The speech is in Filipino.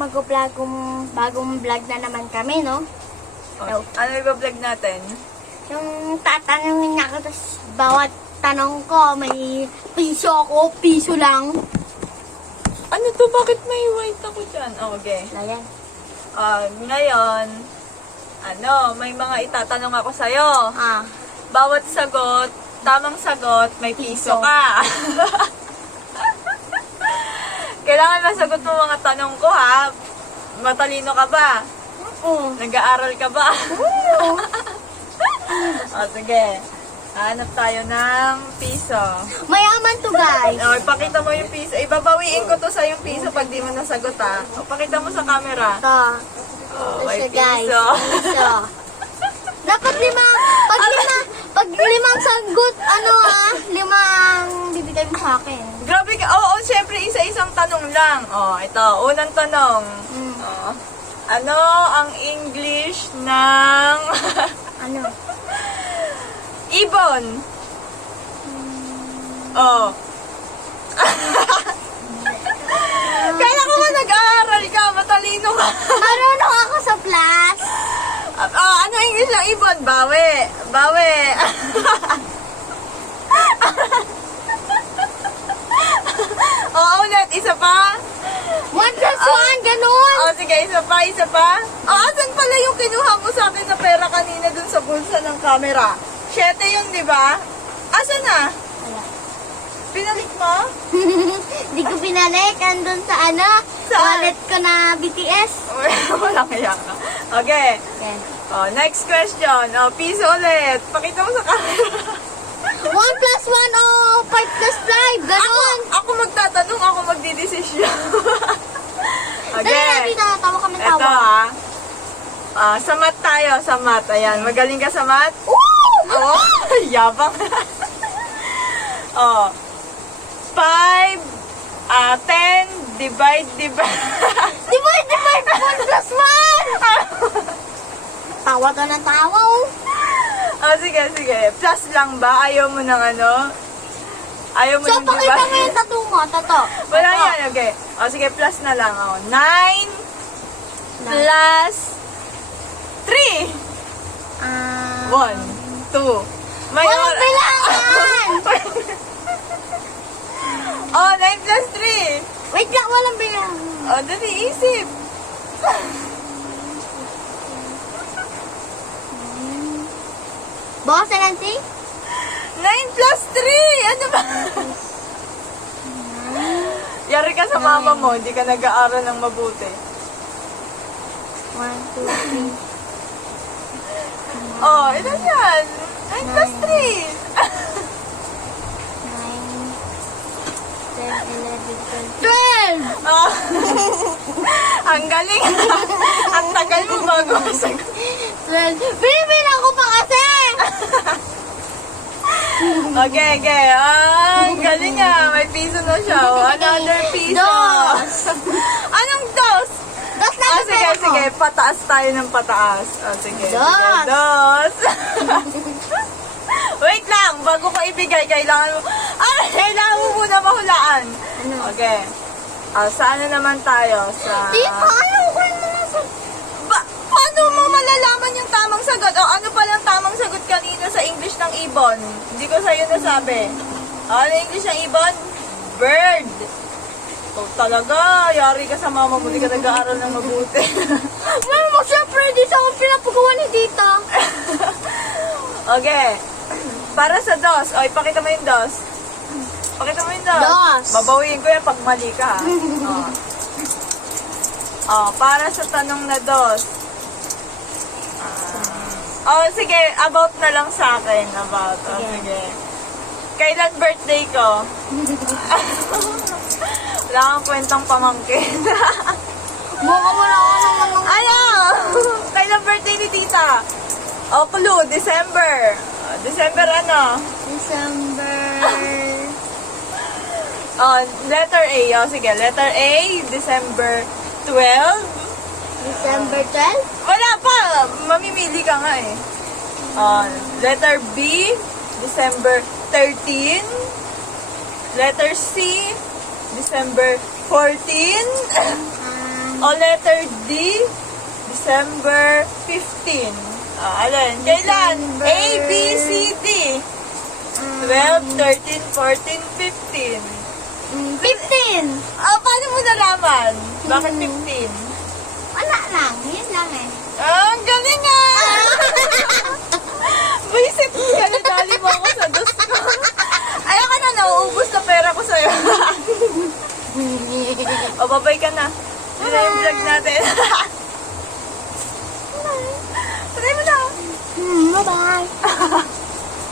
bagong vlog na naman kami, no? Oh, ano i-vlog natin? Yung tatanungin niya ako, tapos bawat tanong ko, may piso ako, piso lang. Ano to? Bakit may white ako dyan? Oh, okay. Ayan. Ngayon, may mga itatanong ako sa'yo. Ah, Bawat sagot, tamang sagot, may piso ka. Kailangan masagot mo mga tanong ko, ha? Matalino ka ba? oo. Nag-aaral ka ba? Oo. Sige. Hanap tayo ng piso. Mayaman to, guys. Ipakita mo yung piso. Ibabawiin ko to sa yung piso pag di mo nasagot, ha? Pakita mo sa camera. Ito. May Ito siya, guys. piso. Piso. Dapat pag limang sagot, limang bibigay mo sa akin. Grabe ka. Oo, syempre, isa-isang tanong lang. Ito. Unang tanong. Ano ang English ng Ano? ibon? Kaya ko nag-aaral ka, matalino ka. Marunong ako sa plus. Ano ang English ng ibon? Bawi. Bawi. Ulit. Isa pa? 1 plus 1, ganun. Sige, isa pa, isa pa. Asan pala yung kinuha mo sa akin na pera kanina dun sa bulsa ng camera? 7 yun, di ba? Asan na? Wala. Pinalik mo? Di ko pinalik. Andun sa Saan? wallet ko na BTS. Walang kaya ka. Okay. Okay. Next question. Piso ulit. Pakita mo sa camera. 1 plus 1 o 5 plus 5, ganun. Ako magtatanong, ako magdidesisyon. Dali, tawa kami tawa. Ito sa math tayo, sa math. Ayan, magaling ka sa math? Yabang. 5, 10, divide. Divide 1 plus 1. Tawa ka ng tawa, oh. Sige. Plus lang ba? Ayaw mo ng Ayaw mo So, ng pakita mo divide? yung tattoo mo, tato. Wala yan, okay. Sige, plus na lang. 9 plus 3. 1, 2. Walang bilangan! 9 plus 3. Wait lang, walang bilangan. Dali, isip. Boss, Nancy? 9 plus 3. Ano ba? Yari ka sa mama mo, hindi ka nag-aaral ng mabuti. 1, 2, 3. Ilan yan? 9 plus 3. 9, 10, 11, 12. Ang galing. Ang tagal mo bago masagot. 12. Binibilang ko pa kasi! Okay. Ang galing may piso na siya. Another piso. Dos. Anong dos? Dos na yung pera ko. Sige. Pataas tayo ng pataas. Sige. Dos. Dos. Wait lang. Bago ko ibigay, kailangan mo muna mahulaan. Ano? Okay. Saan na naman tayo? Di pa, ayaw ko yung mga Paano mo malalaman yung tamang sagot? Ano palang tamang sagot kanina sa English ng ibon? Hindi ko sa'yo nasabi. Ano English ng ibon? Bird. Talaga, yari ka sa mama mo, hindi ka nag-aaral ng mabuti. Mama, syempre, di sa akong pinapagawa ni Tita. Okay. Para sa dos. Ipakita mo yung dos. Pakita mo yung dos. Dos. Babawiin ko yan pag mali ka. Para sa tanong na dos. Sige. About na lang sa akin. About. Sige. Kailan birthday ko? Wala kang kwentang pamangkin. Mukha mo lang ako naman ng... Ano? Kailan birthday ni tita? Clue. December. December ano? December... Letter A. Sige. Letter A. December 12. December 12? Wala pa. Mamimili ka nga eh. Letter B. December 13. Letter C. December 14. O letter D, December 15. Alin? Kailan? December. A, B, C, D. 12, 13, 14, 15. 15. Paano mo nalaman? Bakit 15? Wala lang. Yun lang eh. Ang galing ah! Visit ka na, dali mo ako sa dos ko. Ayoko na, nauubos na pera ko sa'yo. O, babay ka na. Yun na yung vlog natin. Try mo na. Bye-bye.